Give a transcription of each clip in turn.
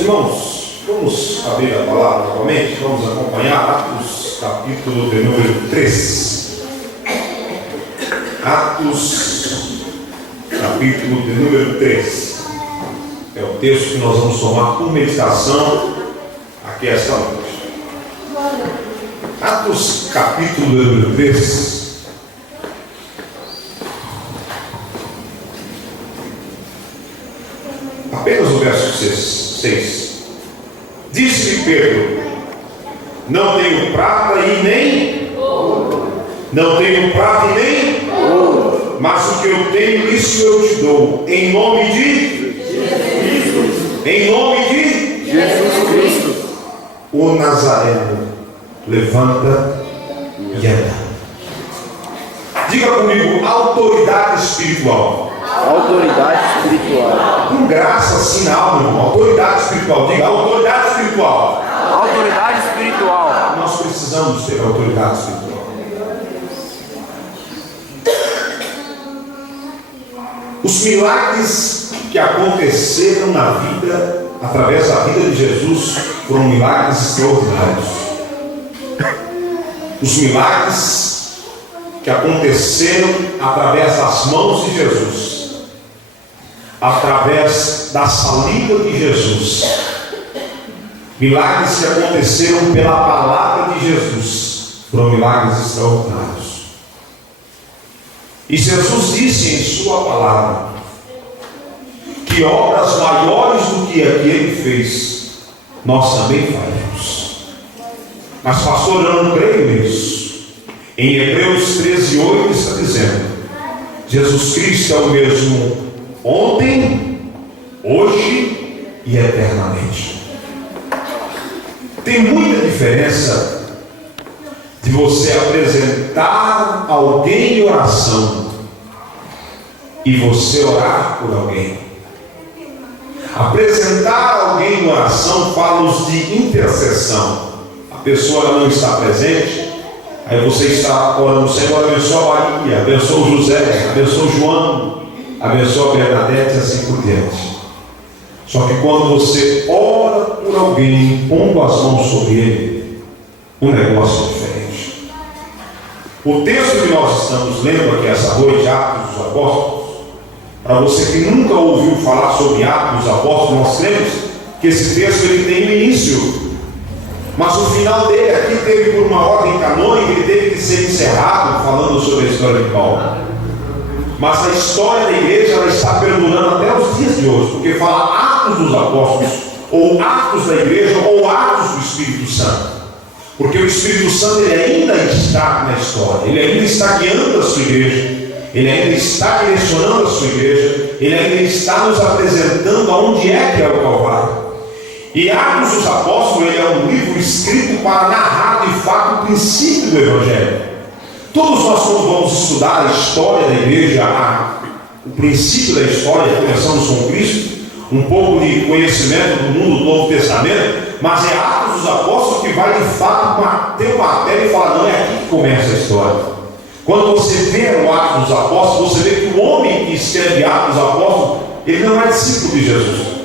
Irmãos, vamos abrir a palavra novamente, vamos acompanhar Atos, capítulo de número 3. Atos, capítulo de número 3. É o texto que nós vamos tomar por meditação aqui esta noite. Atos, capítulo de número 3. Apenas o verso 6. Disse-lhe Pedro: não tenho prata e nem ouro. Não tenho prata e nem ouro. Mas o que eu tenho, isso eu te dou. Em nome de Jesus. Em nome de Jesus Cristo. O Nazareno, levanta e anda. Diga comigo: autoridade espiritual. Autoridade espiritual. Com graça assim na alma, irmão. Autoridade espiritual. Diga: autoridade espiritual. Autoridade espiritual. Nós precisamos ter autoridade espiritual. Os milagres que aconteceram na vida, através da vida de Jesus, foram milagres extraordinários. Os milagres que aconteceram através das mãos de Jesus, através da saliva de Jesus, milagres que aconteceram pela palavra de Jesus, foram milagres extraordinários. E Jesus disse em sua palavra que obras maiores do que a que ele fez, nós também faremos. Mas pastor, eu não creio nisso. Em Hebreus 13:8 está dizendo: Jesus Cristo é o mesmo ontem, hoje e eternamente. Tem muita diferença de você apresentar alguém em oração e você orar por alguém. Apresentar alguém em oração fala-nos de intercessão. A pessoa não está presente, aí você está orando: Senhor, abençoa a Maria, abençoa o José, abençoa o João, abençoa a Bernadette e assim por diante. Só que quando você ora por alguém, pondo as mãos sobre ele, um negócio é diferente. O texto que nós estamos lendo aqui essa noite, Atos dos Apóstolos, para você que nunca ouviu falar sobre Atos dos Apóstolos, nós temos que esse texto ele tem um início, mas o final dele aqui teve por uma ordem canônica, ele teve que ser encerrado falando sobre a história de Paulo. Mas a história da igreja ela está perdurando até os dias de hoje, porque fala Atos dos Apóstolos, ou Atos da igreja, ou Atos do Espírito Santo, porque o Espírito Santo ele ainda está na história, ele ainda está guiando a sua igreja, ele ainda está direcionando a sua igreja, ele ainda está nos apresentando aonde é que é o Calvário. E Atos dos Apóstolos ele é um livro escrito para narrar de fato o princípio do Evangelho. Todos nós, quando vamos estudar a história da igreja, o princípio da história, começamos com Cristo, um pouco de conhecimento do mundo do Novo Testamento, mas é Atos dos Apóstolos que vai de fato bater o martelo e falar: não, é aqui que começa a história. Quando você vê o Atos dos Apóstolos, você vê que o homem que escreve Atos dos Apóstolos, ele não é discípulo de Jesus.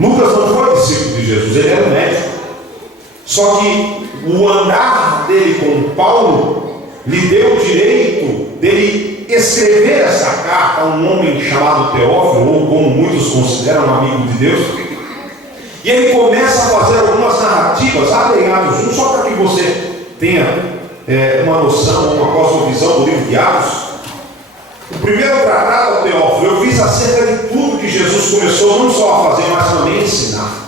Lucas não foi discípulo de Jesus, ele era um médico. Só que o andar dele com Paulo lhe deu o direito dele escrever essa carta a um homem chamado Teófilo, ou como muitos consideram, um amigo de Deus. E ele começa a fazer algumas narrativas, abre Atos 1, só para que você tenha uma noção, uma cosmovisão do livro de Atos. O primeiro tratado ao Teófilo, eu fiz acerca de tudo que Jesus começou não só a fazer, mas também a ensinar.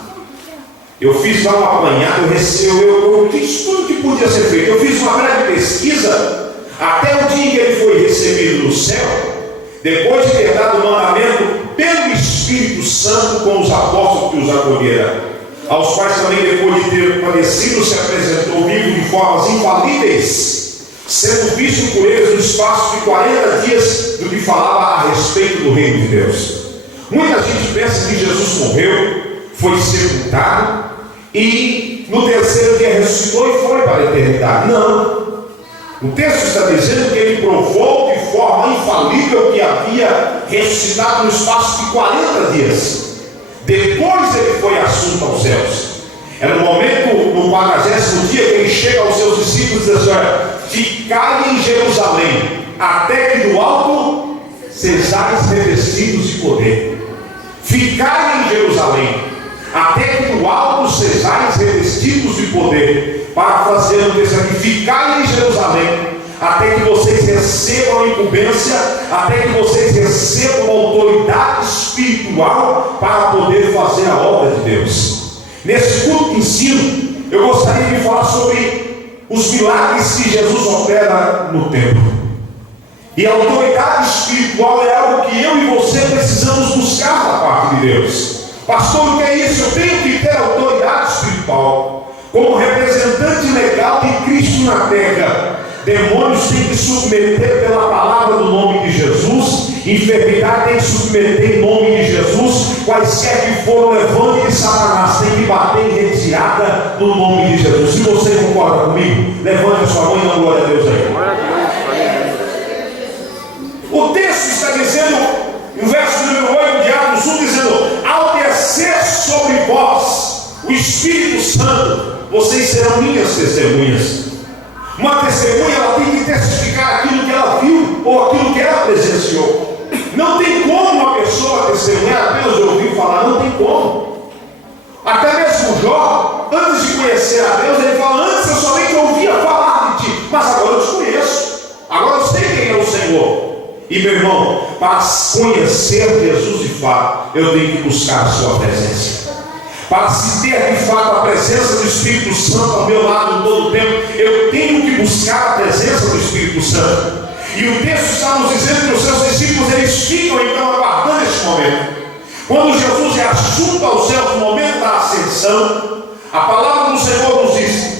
Eu fiz lá um apanhado, eu fiz tudo que podia ser feito. Eu fiz uma breve pesquisa até o dia em que ele foi recebido no céu, depois de ter dado o mandamento pelo Espírito Santo com os apóstolos que os acolheram, aos quais também, depois de ter padecido, se apresentou vivo de formas infalíveis, sendo visto por eles no espaço de 40 dias do que falava a respeito do reino de Deus. Muita gente pensa que Jesus morreu, foi sepultado e no terceiro dia ressuscitou e foi para a eternidade. Não. O texto está dizendo que ele provou de forma infalível que havia ressuscitado no espaço de 40 dias. Depois ele foi assunto ao 40º dia, que ele chega aos seus discípulos e diz assim: olha, ficai em Jerusalém, até que do alto sejais revestidos de poder. Ficai em Jerusalém, até que do alto sejais revestidos de poder. Parafraseando o texto aqui: ficai em Jerusalém, até que vocês recebam a incumbência, até que vocês recebam a autoridade espiritual para poder fazer a obra de Deus. Nesse culto de ensino, eu gostaria de falar sobre os milagres que Jesus opera no templo. E a autoridade espiritual é algo que eu e você precisamos buscar da parte de Deus. Pastor, o que é isso? Eu tenho que ter autoridade espiritual. Como representante legal de Cristo na terra, demônios têm que submeter pela palavra do nome de Jesus, enfermidade tem que submeter em nome de Jesus, quaisquer que for o levante de Satanás tem que bater em retirada no nome de Jesus. Se você concorda comigo, levante a sua mão e dá glória a Deus aí. O texto está dizendo, no verso número 8 de Atos 1, dizendo: ao descer sobre vós o Espírito Santo, vocês serão minhas testemunhas. Uma testemunha, ela tem que testificar aquilo que ela viu ou aquilo que ela presenciou. Não tem como uma pessoa testemunhar apenas de ouvir falar, não tem como. Até mesmo Jó, antes de conhecer a Deus, ele fala: antes eu somente ouvia falar de ti, mas agora eu te conheço, agora eu sei quem é o Senhor. E meu irmão, para conhecer Jesus de fato, eu tenho que buscar a sua presença. Para se ter de fato a presença do Espírito Santo ao meu lado todo o tempo, eu tenho que buscar a presença do Espírito Santo. E o texto está nos dizendo que os seus discípulos, eles ficam então aguardando este momento. Quando Jesus é assunto aos céus no momento da ascensão, a palavra do Senhor nos diz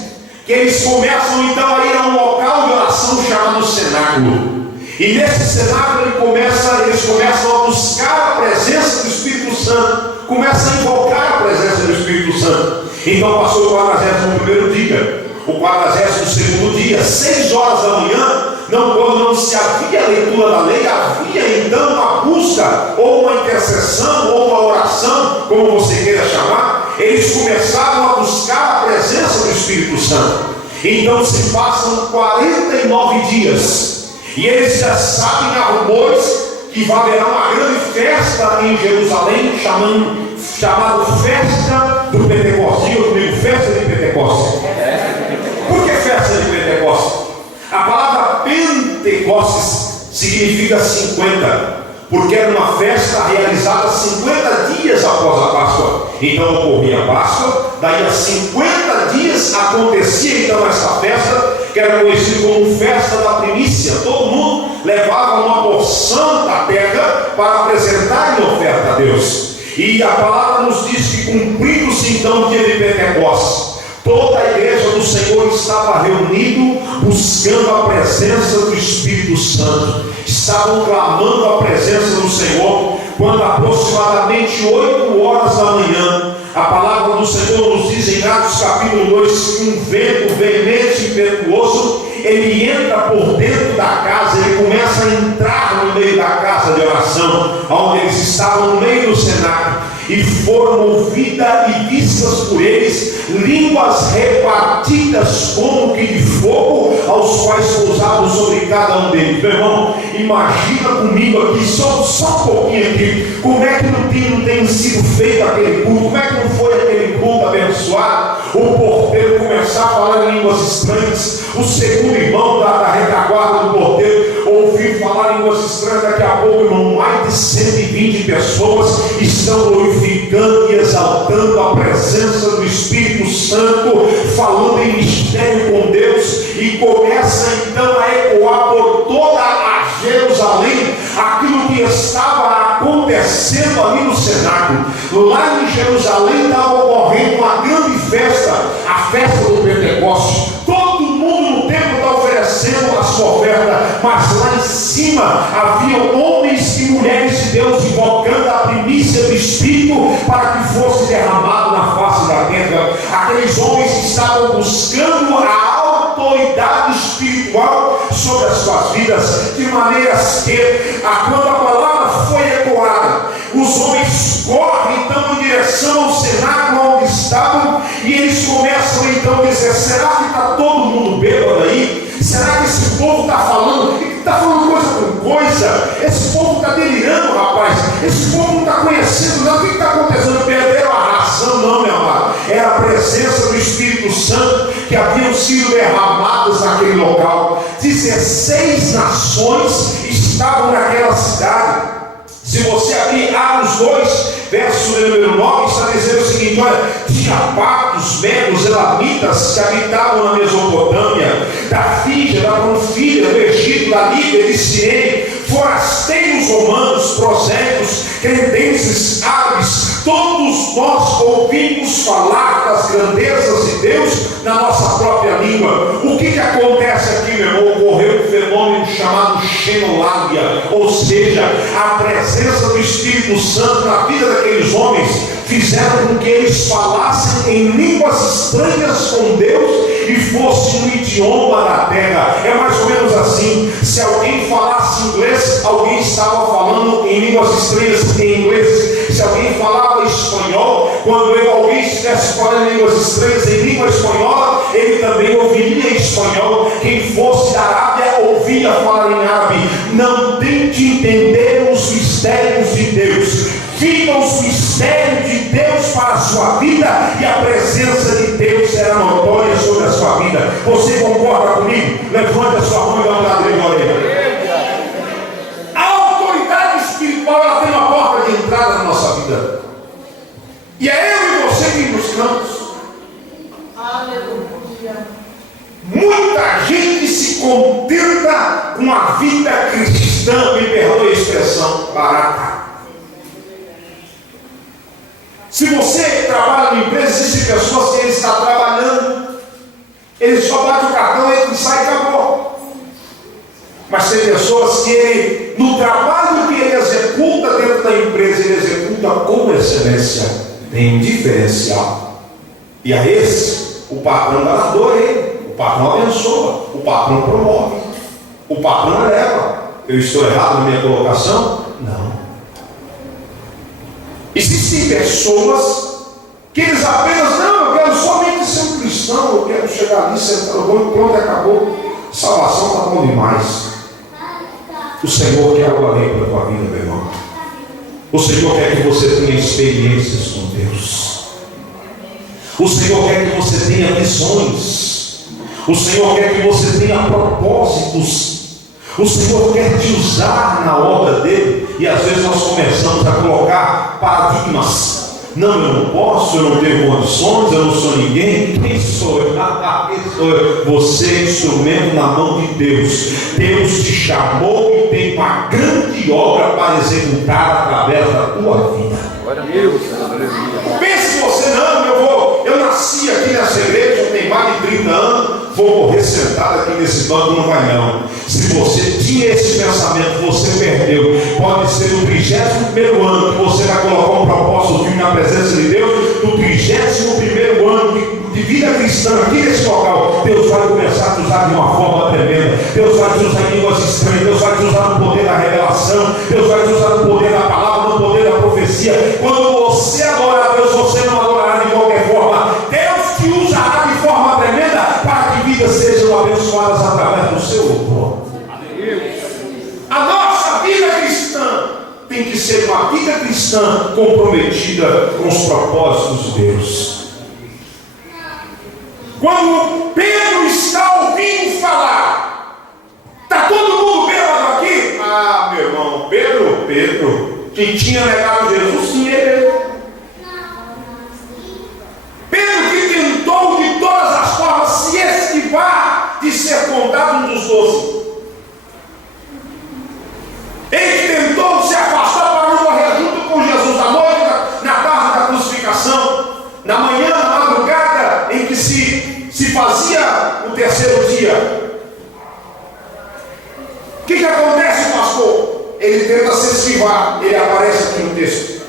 que eles começam então a ir a um local de oração chamado cenáculo. E nesse cenáculo eles começam a buscar a presença do Espírito Santo, começam a invocar a presença do Espírito Santo. Então passou o 41º dia, o 42º dia, 6 horas da manhã, quando não se havia leitura da lei, havia então uma busca, ou uma intercessão, ou uma oração, como você queira chamar. Eles começaram a buscar a presença do Espírito Santo. Então se passam 49 dias, e eles já sabem, há rumores que haverá uma grande festa em Jerusalém, chamada Festa do Pentecostes. Diga comigo: festa de Pentecostes. Por que festa de Pentecostes? A palavra Pentecostes significa 50, porque era uma festa realizada 50 dias após a Páscoa. Então ocorria a Páscoa, daí a 50 dias acontecia então esta festa, que era conhecida como festa da primícia. Todo mundo levava uma porção da terra para apresentar em oferta a Deus. E a palavra nos diz que, cumprindo-se então o dia de Pentecostes, toda a igreja do Senhor estava reunido, buscando a presença do Espírito Santo. Estavam clamando a presença do Senhor, quando aproximadamente 8 horas da manhã, a palavra do Senhor nos diz em Atos capítulo 2, que um vento veemente e impetuoso, ele entra por dentro da casa, ele começa a entrar no meio da casa de oração, onde eles estavam no meio do cenáculo, e foram ouvidas e vistas por eles línguas repartidas como que de fogo, aos quais pousavam sobre cada um deles. Meu irmão, imagina comigo aqui, só um pouquinho aqui, como é que não tem sido feito aquele culto, como é que não foi aquele culto abençoado, o porteiro começar a falar em línguas estranhas, o segundo irmão da retaguarda do porteiro ouvir falar em línguas estranhas. Daqui a pouco, irmão, mais de 120 pessoas estão glorificando e exaltando a presença do Espírito Santo, falando em mistério com Deus, e começa então a ecoar por toda a Jerusalém aquilo que estava acontecendo ali no cenáculo. Lá em Jerusalém estava ocorrendo uma grande festa, a festa do Pentecostes. Todo mundo no templo está oferecendo a sua oferta, mas lá em cima havia homens e mulheres de Deus invocando a primícia do Espírito para que fosse derramado na face da terra. Aqueles homens estavam buscando a autoridade espiritual sobre as suas vidas, de maneiras que, quando a palavra foi ecoada, os homens correm então em direção ao cenáculo onde estavam, e eles começam então a está todo mundo bêbado aí? Será que esse povo está falando? Está falando coisa com coisa? Esse povo está delirando, rapaz. Esse povo não está conhecendo, não. O que está acontecendo? Perderam a razão, não, meu amado. Era a presença do Espírito Santo que haviam sido derramadas naquele local. 16 nações estavam naquela cidade. Se você abrir Atos 2, verso número 9, está dizendo o seguinte: olha, tinha partos, medos, elamitas que habitavam na Mesopotâmia, da Frígia, da Panfilha, do Egito, da Líbia, de Cirene, forasteiros romanos, prosélitos, cretenses, árabes, todos nós ouvimos falar das grandezas de Deus na nossa própria língua. O que acontece aqui, meu irmão? Ocorreu um fenômeno chamado xenolália, ou seja, a presença do Espírito Santo na vida daqueles homens fizeram com que eles falassem em línguas estranhas com Deus e fosse um idioma da terra. É mais ou menos assim: se alguém falasse inglês, alguém estava falando em línguas estranhas em inglês. Se alguém falava espanhol, quando alguém estivesse falando em línguas estranhas em língua espanhola, ele também ouviria espanhol. Quem fosse da Arábia ouvia falar em árabe. Não tente entender os mistérios de Deus. Viva os mistérios de Deus para a sua vida e a presença de Deus será notória sobre a sua vida. Você concorda comigo? Levante a sua mão e dá uma orelha. A autoridade espiritual, ela tem uma porta de entrada na nossa vida. E é eu e você que buscamos. Aleluia. Muita gente se contenta com a vida cristã, me perdoe a expressão, barata. Se você trabalha numa empresa, existem pessoas que ele está trabalhando, ele só bate o cartão, ele sai e acabou. Mas tem pessoas que ele, no trabalho que ele executa dentro da empresa, ele executa com excelência, tem um diferencial. E a esse, o patrão dá dor a ele, o patrão abençoa, o patrão promove, o patrão eleva. Eu estou errado na minha colocação? Não. Existem pessoas que eles apenas, não, eu quero somente ser um cristão, eu quero chegar ali, sentar no banco, pronto, acabou. Salvação está bom demais. O Senhor quer algo além para a tua vida, meu irmão. O Senhor quer que você tenha experiências com Deus. O Senhor quer que você tenha visões. O Senhor quer que você tenha propósitos. O Senhor quer te usar na obra dele. E às vezes nós começamos a colocar paradigmas. Não, eu não posso, eu não tenho condições, eu não sou ninguém. Quem sou eu? Quem sou eu? Você é instrumento na mão de Deus. Deus te chamou e tem uma grande obra para executar através da tua vida. Pense você, não, eu nasci aqui nessa igreja, eu tenho mais de 30 anos, vou morrer sentado aqui nesse banco, não vai não. Se você tinha esse pensamento, você perdeu. Pode ser no 31º ano que você vai colocar um propósito firme na presença de Deus. No 31º ano de vida cristã aqui nesse local, Deus vai começar a te usar de uma forma tremenda. Deus vai te usar em línguas estranhas. Deus vai te usar no poder da revelação. Deus vai te usar no poder da palavra, no poder da profecia. Quando você adora a Deus, você não adorará de qualquer forma. Deus te usará de forma tremenda para que vidas sejam abençoadas através do seu louvor. A nossa vida cristã tem que ser uma vida cristã comprometida com os propósitos de Deus. Quando Pedro está ouvindo falar, está todo mundo bêbado aqui? Ah, meu irmão, Pedro, que tinha negado Jesus, sim, ele. Pedro que tentou de todas as formas se esquivar de ser contado um dos 12. Ele tentou se afastar para não morrer junto com Jesus à noite, na tarde da crucificação, na manhã, na madrugada, em que se fazia o terceiro dia. O que acontece, pastor? Ele tenta se esquivar, ele aparece aqui no texto.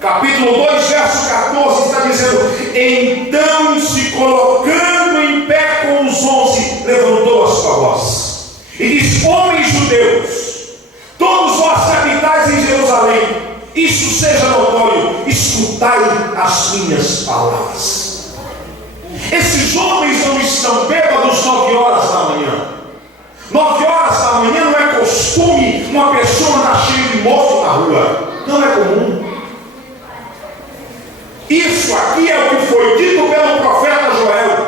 Capítulo 2, verso 14, está dizendo: então, se colocando em pé com os 11, levantou a sua voz e disse: homens judeus, todos vós que habitais em Jerusalém, isso seja notório, escutai as minhas palavras. Esses homens não estão bêbados 9 horas da manhã. 9 horas da manhã não é costume uma pessoa andar cheia de moço na rua. Não é comum. Isso aqui é o que foi dito pelo profeta Joel,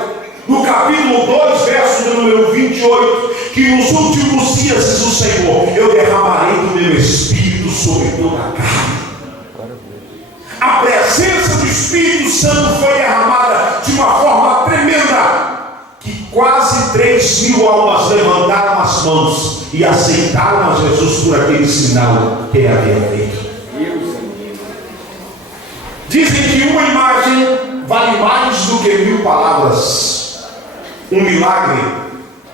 no capítulo 2, verso de número 28, que nos últimos dias, diz o Senhor, eu derramarei do meu Espírito sobre toda a carne. A presença do Espírito Santo foi derramada de uma forma tremenda, que quase 3.000 almas levantaram as mãos e aceitaram a Jesus por aquele sinal que ele havia feito. Dizem que uma imagem vale mais do que 1000 palavras. Um milagre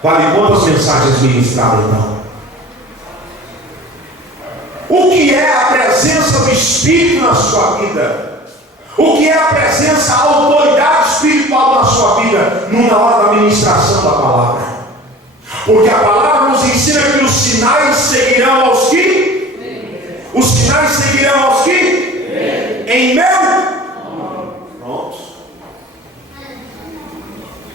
vale quantas mensagens ministradas, então? O que é a presença do Espírito na sua vida? O que é a presença, a autoridade espiritual na sua vida? Na hora da ministração da palavra. Porque a palavra nos ensina que os sinais seguirão aos que? Os sinais seguirão aos que? Em meu? Pronto.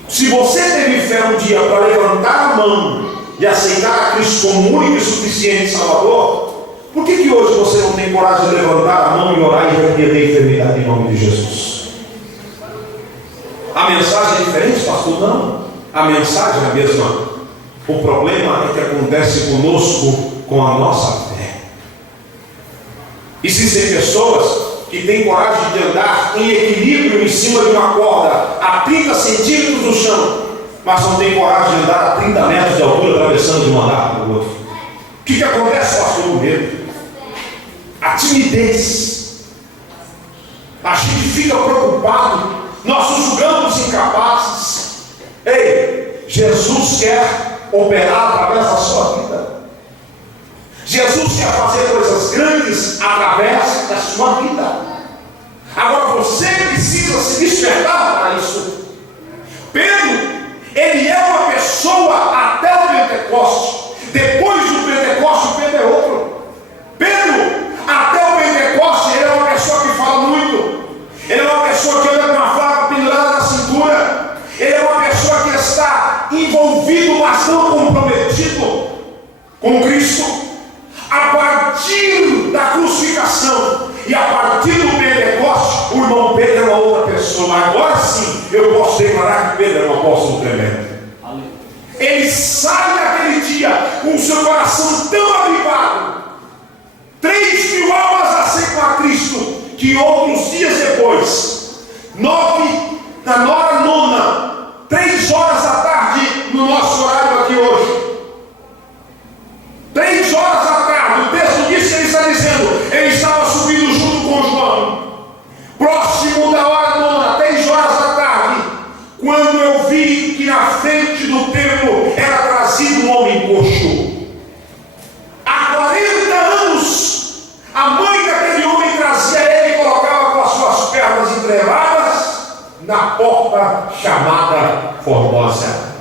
Se você teve fé um dia para levantar a mão e aceitar a Cristo como único e suficiente Salvador, por que hoje você não tem coragem de levantar a mão e orar e repreender a enfermidade em nome de Jesus? A mensagem é diferente, pastor? Não. A mensagem é a mesma. O problema é que acontece conosco com a nossa fé. Existem pessoas que têm coragem de andar em equilíbrio em cima de uma corda a 30 centímetros do chão, mas não tem coragem de andar a 30 metros de altura atravessando de um andar para o outro. O que acontece, pastor? Com medo. A timidez. A gente fica preocupado. Nós nos julgamos incapazes. Ei, Jesus quer operar através da sua vida. Jesus quer fazer coisas grandes através da sua vida. Agora você precisa se despertar para isso. Pedro, ele é uma pessoa até o Pentecoste. Depois do Pentecoste, Pedro é outro. Pedro, até o Pentecoste, ele é uma pessoa que fala muito. Ele é uma pessoa que anda com uma faca pendurada na cintura. Ele é uma pessoa que está envolvido, mas não comprometido com Cristo. A partir da crucificação e a partir do Pentecoste, o irmão Pedro é uma outra pessoa. Agora sim eu posso declarar que Pedro é um apóstolo tremendo. Ele sai daquele dia com o seu coração tão avivado. 3.000 almas aceitam a Cristo, que outros dias depois, 3 horas da tarde, no nosso horário aqui hoje, 3 horas da tarde, o texto diz que ele está dizendo, ele estava subindo junto com João, próximo da hora nona, 3 horas da tarde, quando eu vi que na frente do templo era trazido um homem coxo. Há 40 anos, a mãe daquele homem trazia ele e colocava com as suas pernas entrelaçadas na porta chamada Formosa.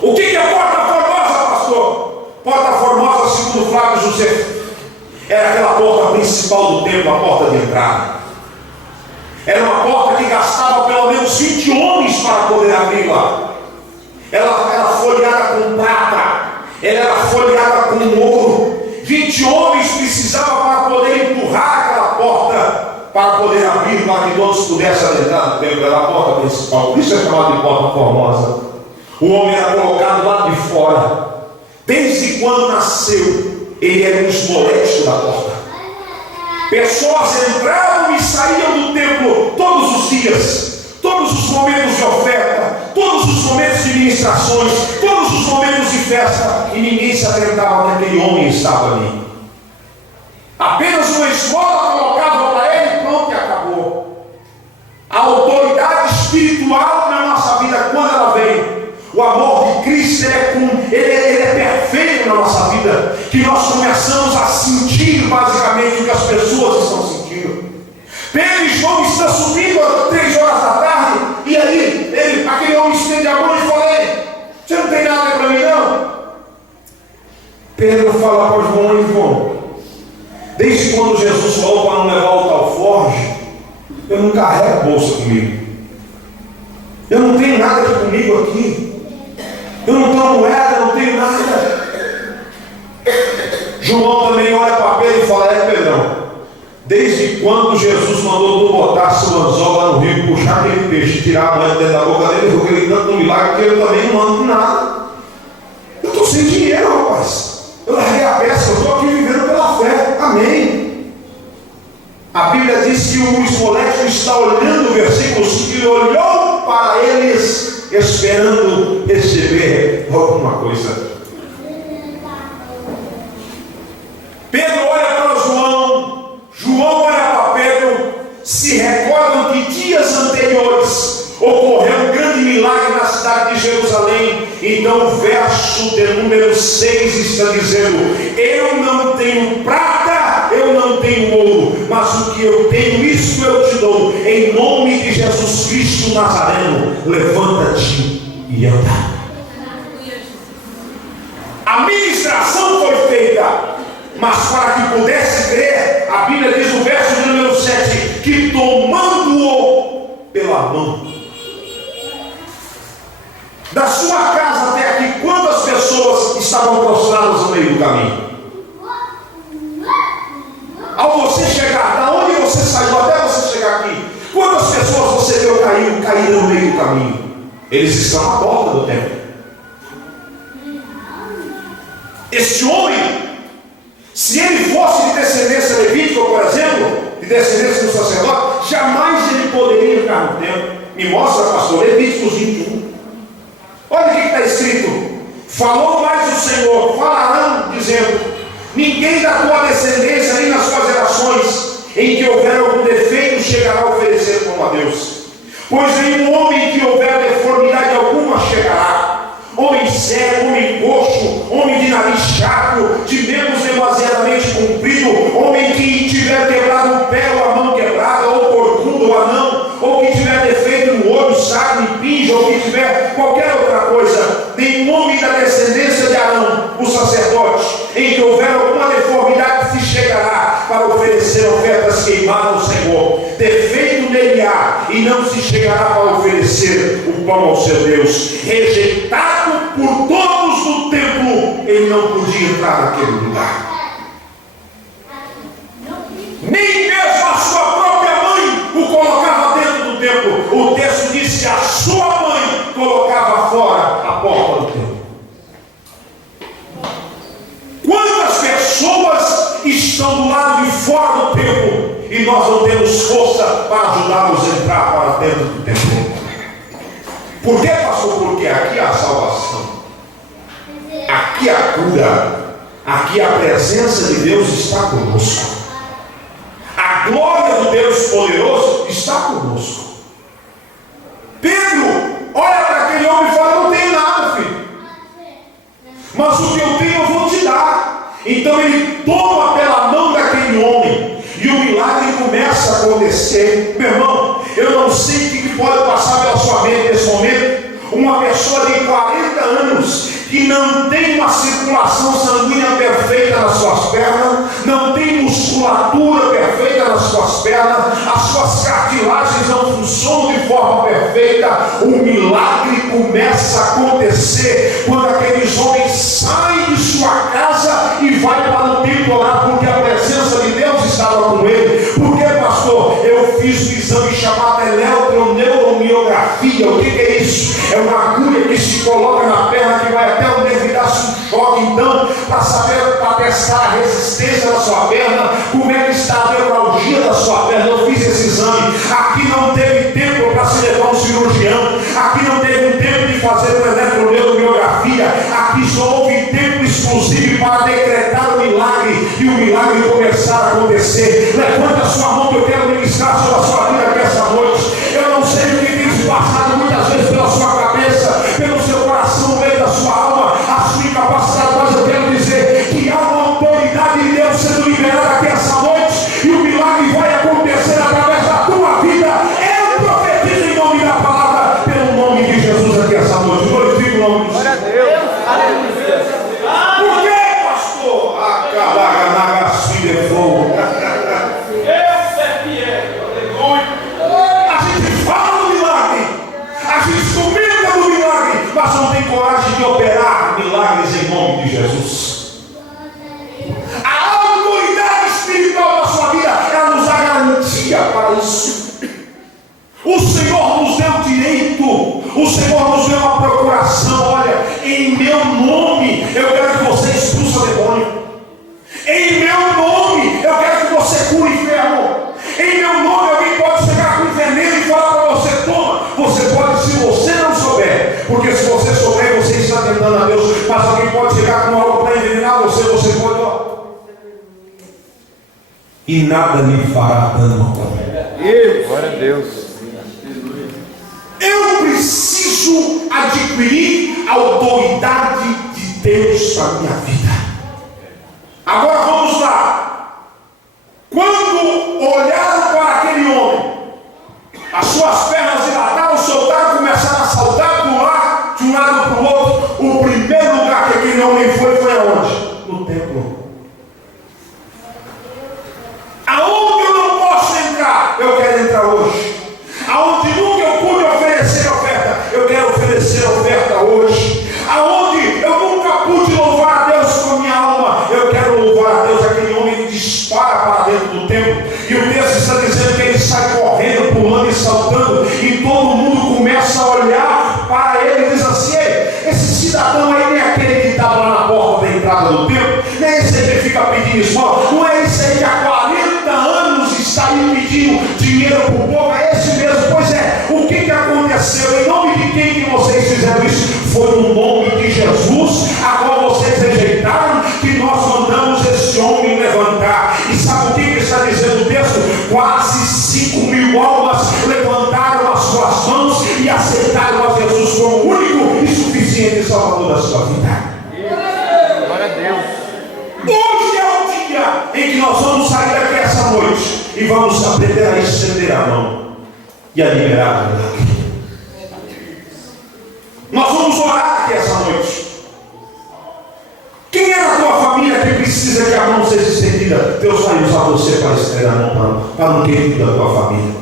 O que é a porta formosa, pastor? Porta Formosa, segundo Flávio José, era aquela porta principal do templo, a porta de entrada. Era uma porta que gastava pelo menos 20 homens para poder abri-la. Ela era folheada com prata, ela era folheada com ouro. 20 homens precisavam para poder empurrar aquela porta, para poder abrir, para que todos pudessem adentrar no templo. Era a porta principal, por isso é chamada de Porta Formosa. O homem era colocado lá de fora. Desde quando nasceu, ele era um esmolético da porta. Pessoas entravam e saíam do templo todos os dias, todos os momentos de oferta, todos os momentos de ministrações, todos os momentos de festa, e ninguém se atentava que aquele homem estava ali. Apenas uma esmola colocava para ele e pronto, e acabou. A autoridade espiritual na nossa vida, quando ela vem, o amor de Cristo ele é perfeito na nossa vida, que nós começamos a sentir basicamente o que as pessoas estão sentindo. Pedro e João estão subindo às 3 horas da tarde, e aí aquele homem estende a mão e fala: ei, você não tem nada para mim não? Pedro fala para João: João, desde quando Jesus falou para não levar o alforje, eu não carrego a bolsa comigo. Eu comigo aqui. Eu não tenho moeda, não tenho nada. João também olha para Pedro e fala: Pedrão, desde quando Jesus mandou tu botar seu anzol lá no rio e puxar aquele peixe, tirar a moeda dentro da boca dele, porque ele tanto milagre que eu também não mando nada. Eu estou sem dinheiro, rapaz. Eu larguei a pesca, eu estou aqui vivendo pela fé. Amém. A Bíblia diz que o Luiz Moleque está olhando o versículo 5, ele olhou para eles esperando receber alguma coisa. Pedro olha para João, João olha para Pedro, se recordam que dias anteriores ocorreu um grande milagre na cidade de Jerusalém. Então o verso de número 6 está dizendo: eu não tenho prata, eu não tenho ouro, mas o que eu tenho, isso eu te dou. Em nome de Jesus Cristo Nazareno, levanta-te e anda. A ministração foi feita, mas para que pudesse crer, a Bíblia diz no verso de número 7, que tomando-o pela mão, da sua casa até aqui, quantas pessoas estavam prostradas no meio do caminho? Ao você chegar, da onde você saiu até você chegar aqui, quantas pessoas você viu caíram no meio do caminho? Eles estão à porta do templo. Este homem, se ele fosse de descendência levítica, por exemplo, de descendência do sacerdote, jamais ele poderia entrar no templo. Me mostra, pastor, Levíticos 21. Olha o que está escrito: falou mais o Senhor, falarão, dizendo: ninguém da tua descendência, nem nas tuas gerações, em que houver algum defeito, chegará a oferecer como a Deus. Pois nenhum homem que houver deformidade alguma chegará. Homem cego, homem coxo, homem de nariz chato, de membros demasiadamente comprido, homem que tiver quebrado o pé ou a mão quebrada, ou corcunda ou anão, ou que tiver defeito no olho, sarna e pinja, ou que tiver qualquer outra coisa, nenhum homem da descendência de Arão, o sacerdote, em que houver alguma deformidade, se chegará para oferecer ofertas queimadas ao Senhor. Defeito nele há, e não se chegará para oferecer o pão ao seu Deus. Rejeitado por todos no templo, ele não podia entrar naquele lugar. Nem mesmo a sua própria mãe o colocava dentro do templo. O texto diz que a sua mãe colocava fora a porta do templo. Quantas pessoas estão do lado de fora do templo e nós não temos força para ajudá-los a entrar para dentro do templo? Por que, pastor? Porque aqui há a salvação, aqui há a cura, aqui a presença de Deus está conosco, a glória do Deus poderoso está conosco. Pedro olha para aquele homem e fala: não tenho nada, filho, mas o que eu tenho eu vou te dar. Então ele toma pela mão daquele homem e o milagre começa a acontecer. Meu irmão, eu não sei o que pode passar pela sua mente nesse momento. Uma pessoa de 40 anos que não tem uma circulação sanguínea perfeita nas suas pernas, não tem musculatura perfeita nas suas pernas, as suas cartilagens não funcionam de forma perfeita. O milagre começa a acontecer quando aqueles homens saem de sua casa e vai para o templo lá, porque a presença de Deus estava com ele. Porque, pastor, eu fiz um exame chamado eletroneuramiografia. O que é isso? É uma agulha que se coloca na perna, que vai até o nervo e dá-se um choque, então, para saber, para testar a resistência da sua perna, como é que está a neuralgia da sua perna. Eu fiz esse exame. Aqui não teve tempo para se levar um cirurgião, aqui não teve tempo de fazer uma eletroneuramiografia, aqui só houve tempo exclusivo para decretar o milagre e o milagre começar a acontecer. Levanta a sua mão que eu quero ministrar sobre a sua vida aqui essa noite. Eu não sei o que tem se passado muitas vezes pela sua cabeça, pelo seu coração, no meio da sua alma, a sua incapacidade, mas eu quero dizer que há uma autoridade de Deus sendo liberada aqui essa noite e o milagre vai acontecer através da tua vida. Eu profetizo em nome da palavra, pelo nome de Jesus aqui essa noite. Glorifico o nome do Senhor. Glória a Deus. Aleluia. Por que, pastor? Acabaraga na gaspinha de fogo. Deus é fiel. Aleluia. O Senhor nos deu direito, o Senhor nos deu uma procuração. Olha, em meu nome eu quero que você expulse o demônio. Em meu nome eu quero que você cure enfermo. Em meu nome alguém pode chegar com veneno e falar para você: toma. Você pode, se você não souber, porque se você souber, você está tentando a Deus. Mas alguém pode chegar com algo para envenenar você pode, ó, e nada lhe fará dano algum. Glória a Deus. Eu preciso adquirir a autoridade de Deus para a minha vida. Agora vamos lá. Quando olharam para aquele homem, as suas pernas dilataram, soltaram, começaram a saltar, pular de um lado para o outro. O primeiro lugar que aquele homem foi aonde? No templo. Aonde eu não posso entrar, eu quero entrar hoje. Aonde nunca eu pude oferecer oferta, eu quero oferecer oferta hoje. Aonde eu nunca pude louvar a Deus com a minha alma, eu quero louvar a Deus. Aquele homem dispara para dentro do templo, e o texto está dizendo que ele sai correndo, pulando e saltando, e todo mundo começa a olhar para ele e diz assim: ei, esse cidadão aí nem é aquele que estava lá na porta da entrada do templo, nem é esse aí que fica pedindo esmola, não é esse aí que há 40 anos está aí pedindo dinheiro para o povo, é esse mesmo. Pois é, o que aconteceu? Em nome de quem que vocês fizeram isso? Foi no nome de Jesus, a qual vocês rejeitaram, que nós mandamos esse homem levantar. E sabe o que está dizendo o texto? Quase 5.000 almas levantaram as suas mãos e aceitaram a Jesus como o único e suficiente Salvador da sua vida. Glória a Deus. Hoje é o dia em que nós vamos sair daqui essa noite e vamos aprender a estender a mão e a liberar o milagre. Nós vamos orar aqui essa noite. Quem é da tua família que precisa que a mão seja estendida? Deus vai usar você para estender a mão para um querido da tua família.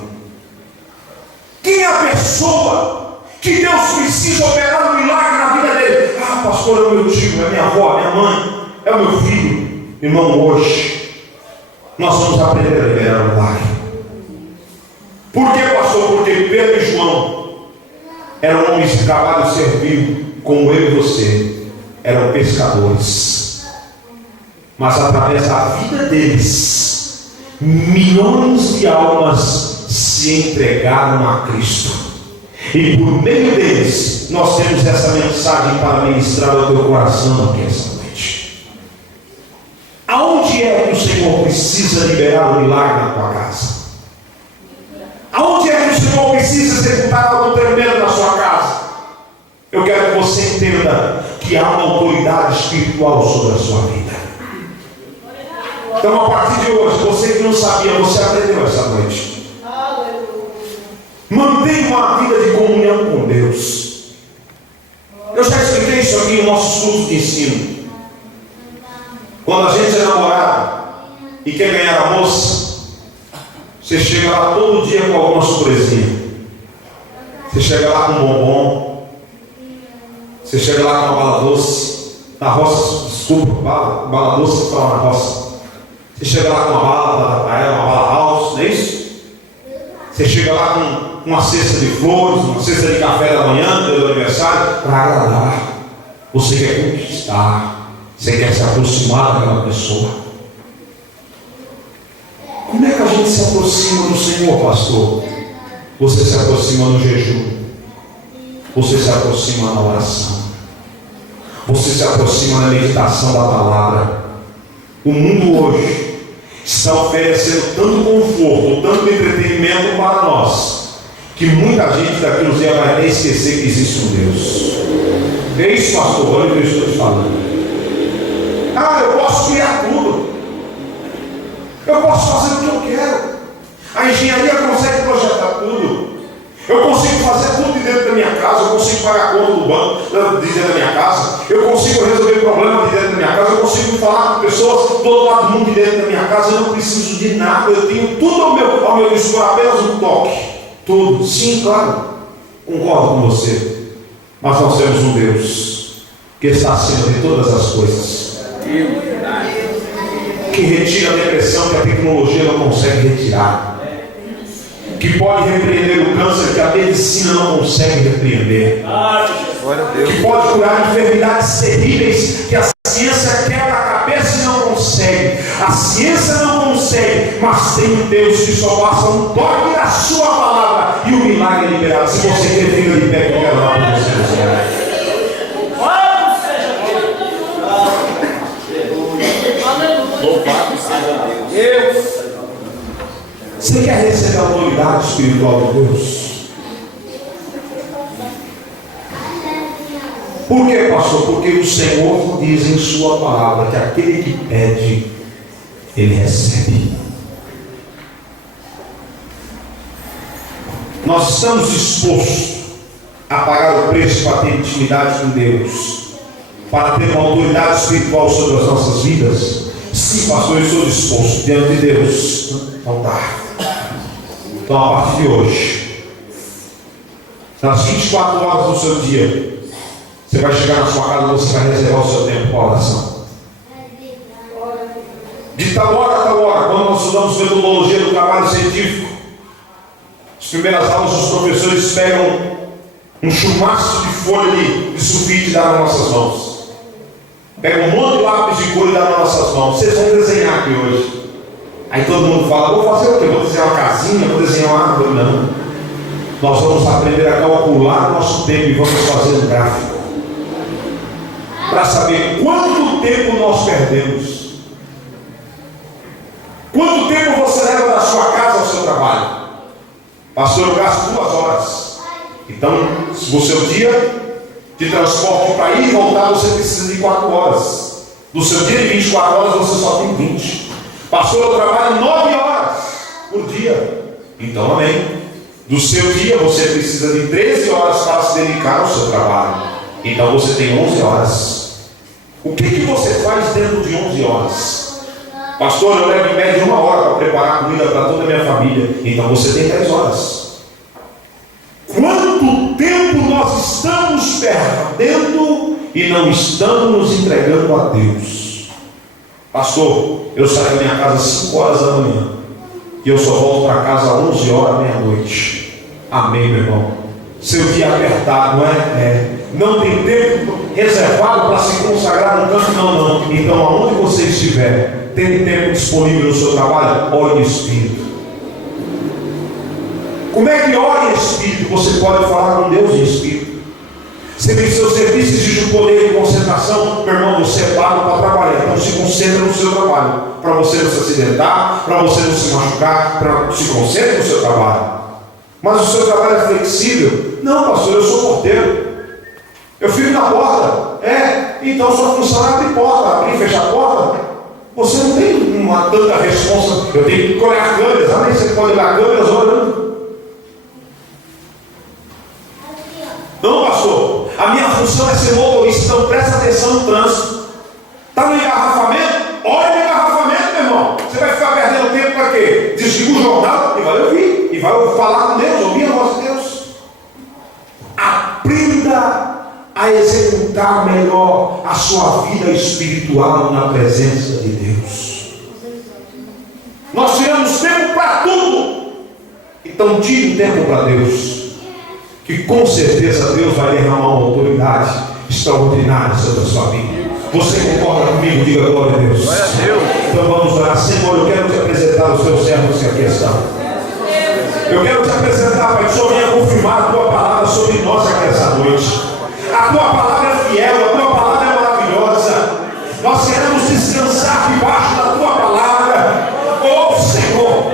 Quem é a pessoa que Deus precisa operar um milagre na vida dele? Ah, pastor, é o meu tio, é minha avó, é minha mãe, é o meu filho. Irmão, hoje nós vamos aprender a liberar o milagre. Por que, pastor? Porque Pedro e João eram homens de trabalho servil, como eu e você, eram pescadores. Mas através da vida deles, milhões de almas se entregaram a Cristo. E por meio deles, nós temos essa mensagem para ministrar ao teu coração aqui essa noite. Aonde é que o Senhor precisa liberar o milagre na tua casa? Aonde é que o Senhor precisa executar algo tremendo na sua casa? Eu quero que você entenda que há uma autoridade espiritual sobre a sua vida. Então, a partir de hoje, você que não sabia, você aprendeu essa noite. Mantenha uma vida de comunhão com Deus. Eu já expliquei isso aqui em nossos cursos de ensino. Quando a gente é namorado e quer ganhar a moça, você chega lá todo dia com alguma surpresinha. Você chega lá com um bombom. Você chega lá com uma bala doce. Na roça, desculpa, bala doce que fala na roça. Você chega lá com uma bala para ela, uma bala house, não é isso? Você chega lá com uma cesta de flores, uma cesta de café da manhã, do aniversário, para agradar. Você quer conquistar. Você quer se aproximar daquela pessoa. Como é que a gente se aproxima do Senhor, pastor? Você se aproxima no jejum. Você se aproxima na oração. Você se aproxima na meditação da palavra. O mundo hoje está oferecendo tanto conforto, tanto entretenimento para nós, que muita gente daqui uns dias vai até esquecer que existe um Deus. É isso, pastor, olha o que eu estou te falando. Ah, eu posso criar tudo. Eu posso fazer o que eu quero. A engenharia consegue projetar tudo. Eu consigo fazer tudo de dentro da minha casa. Eu consigo pagar a conta do banco de dentro da minha casa. Eu consigo resolver problemas de dentro da minha casa. Eu consigo falar com pessoas do outro lado do mundo de dentro da minha casa. Eu não preciso de nada. Eu tenho tudo ao meu dispor, apenas um toque. Tudo. Sim, claro. Concordo com você. Mas nós temos um Deus que está acima de todas as coisas. Que retira a depressão que a tecnologia não consegue retirar. Que pode repreender o câncer medicina não consegue repreender, Glória a Deus. que pode curar enfermidades terríveis que a ciência quebra a cabeça e não consegue. A ciência não consegue, mas tem um Deus que só passa um toque da sua palavra e o milagre é liberado. Se você quer, fica de pé, que eu quero orar por você. Louvado seja Deus. Você quer receber a autoridade espiritual de Deus? Por quê, pastor? Porque o Senhor diz em sua palavra que aquele que pede, ele recebe. Nós estamos dispostos a pagar o preço para ter intimidade com Deus, para ter uma autoridade espiritual sobre as nossas vidas? Sim, pastor, eu estou disposto diante de Deus. Então tá. Então, a partir de hoje, nas 24 horas do seu dia, você vai chegar na sua casa e você vai reservar o seu tempo para a oração. De tal hora a tal hora, quando nós estudamos metodologia do trabalho científico, as primeiras aulas os professores pegam um chumaço de folha de sulfite e dão nas nossas mãos. Pegam um monte de lápis de cor e dão nas nossas mãos. Vocês vão desenhar aqui hoje. Aí todo mundo fala, vou fazer o quê? Vou desenhar uma casinha, vou desenhar uma árvore? Não. Nós vamos aprender a calcular o nosso tempo e vamos fazer um gráfico para saber quanto tempo nós perdemos. Quanto tempo você leva da sua casa ao seu trabalho? Pastor, eu gasto 2 horas. Então, se o seu dia de transporte para ir e voltar, você precisa de 4 horas. Do seu dia de 24 horas, você só tem 20. Pastor, eu trabalho 9 horas por dia. Então, amém. Do seu dia, você precisa de 13 horas para se dedicar ao seu trabalho. Então, você tem 11 horas. O que você faz dentro de 11 horas? Pastor, eu levo em média 1 hora para preparar comida para toda a minha família. Então, você tem 10 horas. Quanto tempo nós estamos perdendo e não estamos nos entregando a Deus? Pastor, eu saio da minha casa às 5 horas da manhã e eu só volto para casa às 11 horas, meia-noite. Amém, meu irmão? Seu dia apertado, não é? Não tem tempo reservado para se consagrar no canto? Não. Então, aonde você estiver, tem tempo disponível no seu trabalho? Ore em Espírito. Como é que ora em Espírito? Você pode falar com Deus em Espírito. Você tem seus serviços de poder de concentração, meu irmão, você é pago para trabalhar. Então se concentra no seu trabalho, para você não se acidentar, para você não se machucar, se concentre no seu trabalho. Mas o seu trabalho é flexível? Não, pastor, eu sou porteiro. Eu fico na porta. Então sua função é abrir porta, abrir e fechar a porta. Você não tem uma tanta responsa. Eu tenho que olhar câmeras. Amém? Você pode olhar câmeras olhando. Não, pastor. A minha função é ser motorista. Então presta atenção no trânsito. Está no engarrafamento? Olha no engarrafamento, meu irmão. Você vai ficar perdendo tempo para quê? Desliga o jornal e vai ouvir. E vai falar com Deus, ouvir a voz de Deus. Aprenda a executar melhor a sua vida espiritual na presença de Deus. Nós tiramos tempo para tudo. Então tire o tempo para Deus, que com certeza Deus vai derramar uma autoridade extraordinária sobre a sua vida. Você concorda comigo? Diga glória a Deus. Glória a Deus. Então vamos orar. Senhor, eu quero te apresentar os teus servos que aqui estão. Eu quero te apresentar, Pai, que o Senhor venha confirmar a tua palavra sobre nós aqui essa noite. A tua palavra é fiel, a tua palavra é maravilhosa. Nós queremos descansar debaixo da tua palavra. Oh Senhor,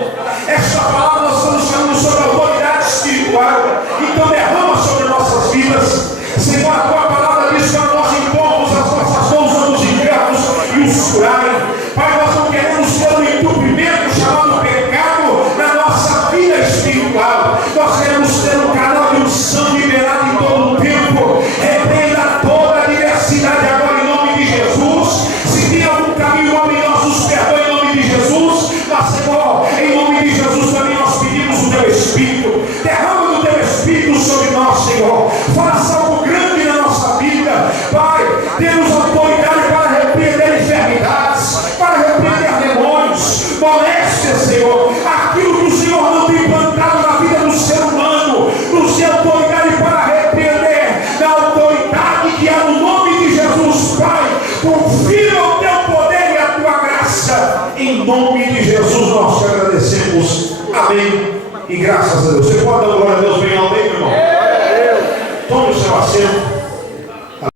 esta palavra nós estamos falando sobre a autoridade espiritual. Então derrama sobre nossas vidas. Senhor, a tua palavra diz para nós impormos as nossas mãos nos enfermos e os curarem. Pai, nós não queremos ter um entupimento chamado pecado na nossa vida espiritual. Nós queremos ter um canal de unção liberado em todo o tempo. Repreenda toda a diversidade agora em nome de Jesus. Se tem algum caminho homem, nos perdoe em nome de Jesus. Mas Senhor, em nome de Jesus também nós pedimos o teu Espírito. Derrama o teu Espírito sobre nós, Senhor. Faça algo grande na nossa vida. Pai, temos autoridade para repreender enfermidades, para repreender demônios, moléstias, Senhor. Aquilo que o Senhor não tem plantado na vida do ser humano, no seu Jesus, nós te agradecemos. Amém. E graças a Deus. Você pode dar glória a Deus bem alto, meu irmão? Tome o seu assento.